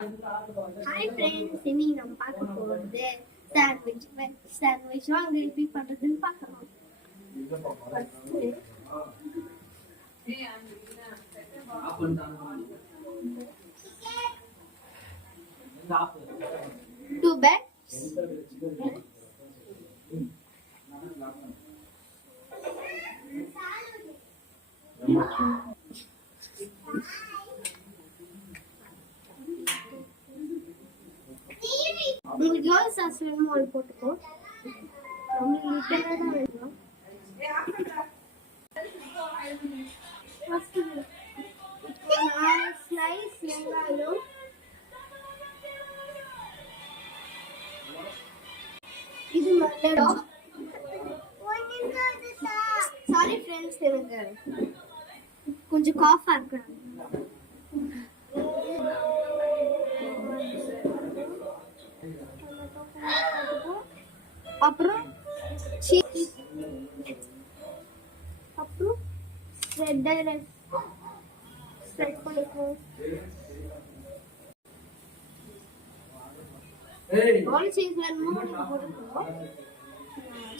Hi friends, இன்னைக்கு நம்ம பார்க்க போகிறது சாண்ட்விச். சாண்ட்விச் வாங்க எப்படி பண்ணுறதுன்னு பார்க்கலாம். Two beds. உங்களுக்கு எவ்வளோ சாஸ் வேணுமோ அது போட்டுக்கோ. உங்களுக்கு லிட்டராக தான் வேணும். ஃபஸ்ட்டு நான் ஸ்லைஸ் வெங்காயம், இது மட்டடம். சாரி ஃப்ரெண்ட்ஸ், எனக்கு கொஞ்சம் காஃபா இருக்கு. அப்புறம் சீஸ், அப்புறம் ஸ்ப்ரெட் பண்ணிக்கோ.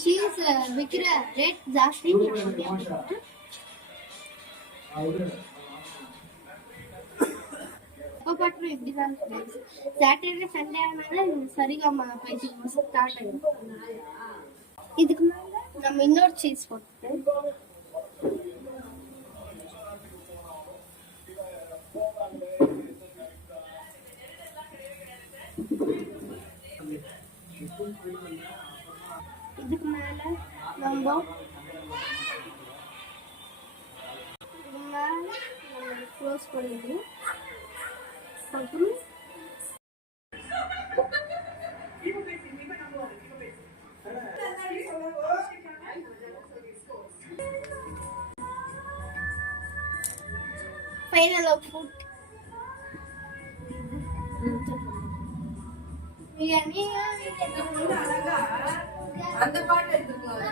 சீஸ் சீஸ் விற்கிற ரேட் ஜாஸ்தி. பட்டும் இப்படிதான் சாட்டர்டே சண்டே ஆனாலும் சரிகமா பைத்தியம் ஸ்டார்ட் ஆகும். இதுக்கு மேல நம்ம இன்னொரு சீஸ் போட்டு இதுக்கு மேல நம்ம க்ளோஸ் பண்ணிடுவோம். அப்புறம் ஃபைனல் அவுட்புட் பிரியாணி. அந்த பாட்டு எடுத்துக்கோங்க.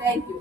தேங்க்யூ.